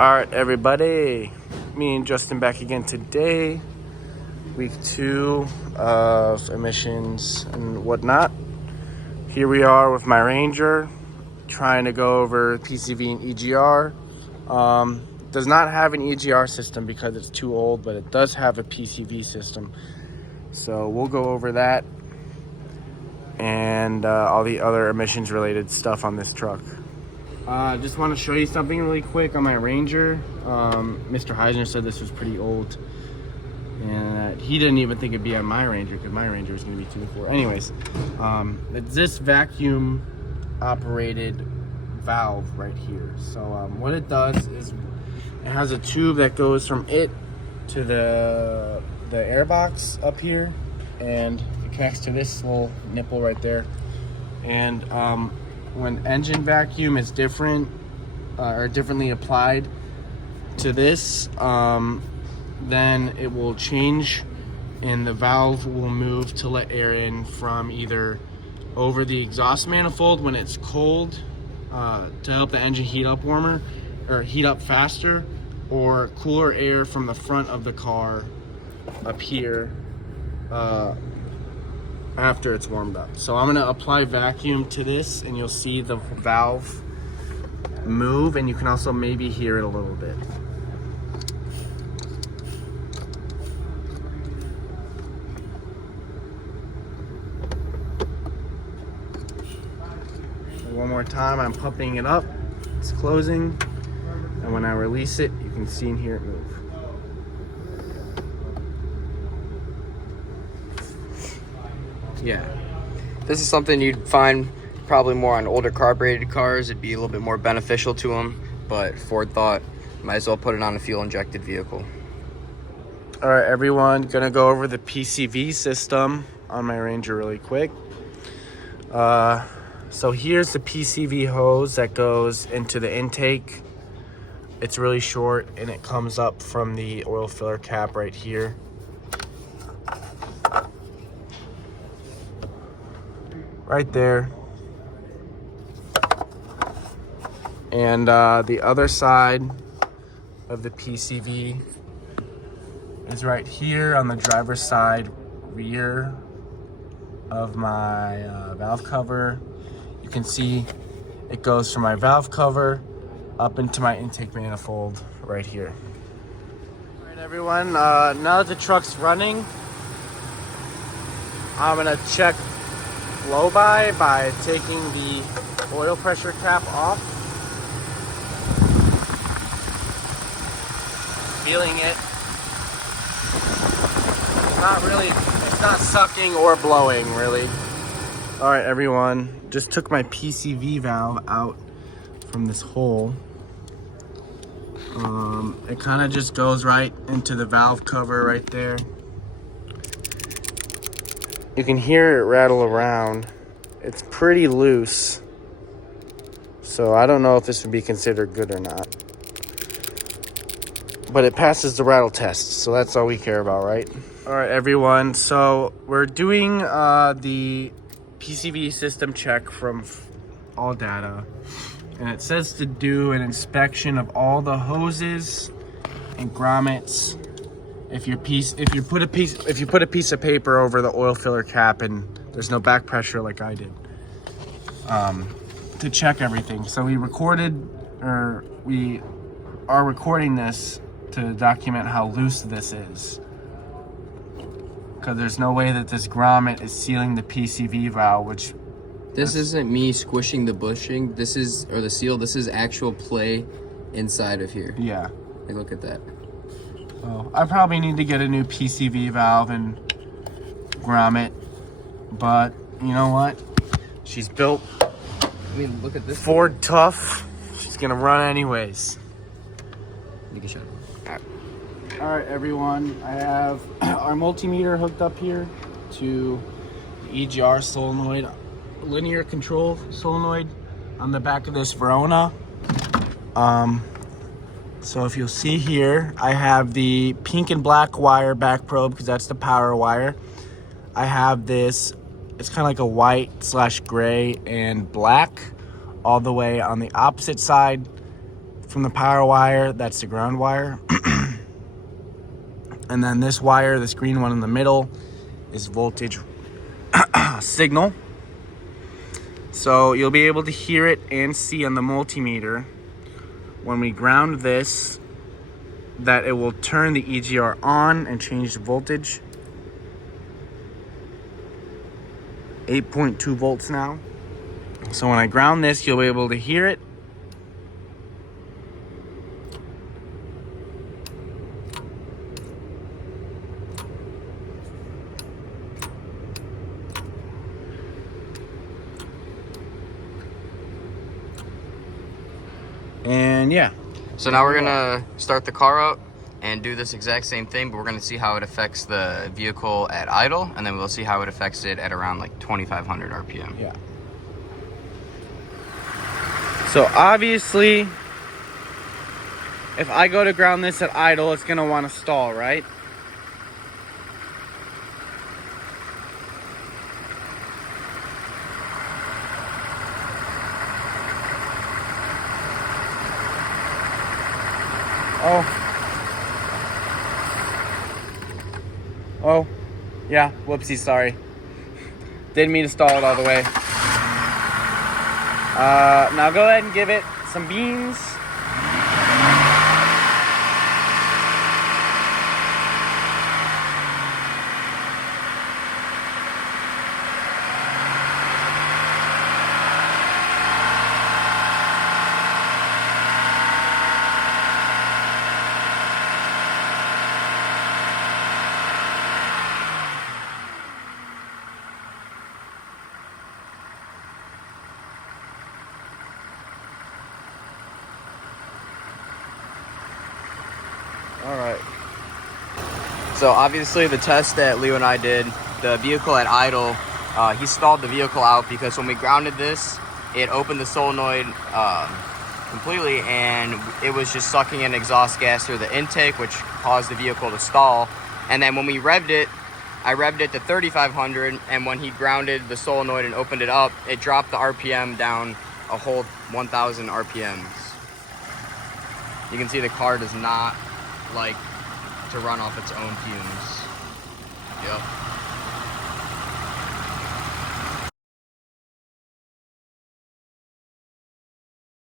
All right, everybody. Me and Justin back again today. Week 2 of emissions and whatnot. Here we are with my Ranger, trying to go over PCV and EGR. Does not have an EGR system because it's too old, but it does have a PCV system. So we'll go over that and all the other emissions related stuff on this truck. Just want to show you something really quick on my Ranger. Mr. Heisner said this was pretty old, and he didn't even think it'd be on my Ranger because my Ranger was going to be 2.4. Anyways, it's this vacuum operated valve right here. So what it does is it has a tube that goes from it to the air box up here, and it connects to this little nipple right there. And when engine vacuum is different or differently applied to this, then it will change and the valve will move to let air in from either over the exhaust manifold when it's cold to help the engine heat up warmer or heat up faster, or cooler air from the front of the car up here after it's warmed up. So I'm gonna apply vacuum to this and you'll see the valve move, and you can also maybe hear it a little bit. One more time, I'm pumping it up, it's closing, and when I release it, you can see and hear it move. Yeah, this is something you'd find probably more on older carbureted cars. It'd be a little bit more beneficial to them, but Ford thought might as well put it on a fuel injected vehicle. All right, everyone, gonna go over the PCV system on my Ranger really quick. So here's the PCV hose that goes into the intake. It's really short and it comes up from the oil filler cap right here. Right there. And the other side of the PCV is right here on the driver's side rear of my valve cover. You can see it goes from my valve cover up into my intake manifold right here. All right, everyone, now that the truck's running, I'm gonna check blow by taking the oil pressure cap off. Feeling it. It's not sucking or blowing really. All right, everyone, just took my PCV valve out from this hole. It kind of just goes right into the valve cover right there. You can hear it rattle around. It's pretty loose, so I don't know if this would be considered good or not. But it passes the rattle test, so that's all we care about, right? All right, everyone, so we're doing the PCV system check from ALLDATA, and it says to do an inspection of all the hoses and grommets. If you put a piece of paper over the oil filler cap and there's no back pressure like I did, to check everything. So we are recording this to document how loose this is, because there's no way that this grommet is sealing the PCV valve, which this isn't me squishing the bushing. This is actual play inside of here. Yeah. Hey, look at that. So I probably need to get a new PCV valve and grommet, but you know what? She's built. I mean, look at this. Ford tough. She's gonna run anyways. Take a shot. All right, everyone. I have our multimeter hooked up here to the EGR solenoid, linear control solenoid on the back of this Verona. So if you'll see here, I have the pink and black wire back probe because that's the power wire. I have this, it's kind of like a white/gray and black all the way on the opposite side from the power wire, that's the ground wire. And then this wire, this green one in the middle, is voltage signal. So you'll be able to hear it and see on the multimeter when we ground this that it will turn the EGR on and change the voltage. 8.2 volts now. So when I ground this, you'll be able to hear it. And yeah. So now we're gonna start the car up and do this exact same thing, but we're gonna see how it affects the vehicle at idle, and then we'll see how it affects it at around like 2,500 RPM. Yeah. So obviously, if I go to ground this at idle, it's gonna want to stall, right? Oh, yeah, whoopsie, sorry. Didn't mean to stall it all the way. Now go ahead and give it some beans. All right. So obviously the test that Leo and I did, the vehicle at idle, he stalled the vehicle out because when we grounded this, it opened the solenoid completely and it was just sucking in exhaust gas through the intake, which caused the vehicle to stall. And then when we revved it, I revved it to 3,500, and when he grounded the solenoid and opened it up, it dropped the RPM down a whole 1,000 RPMs. You can see the car does not like to run off its own fumes. Yep.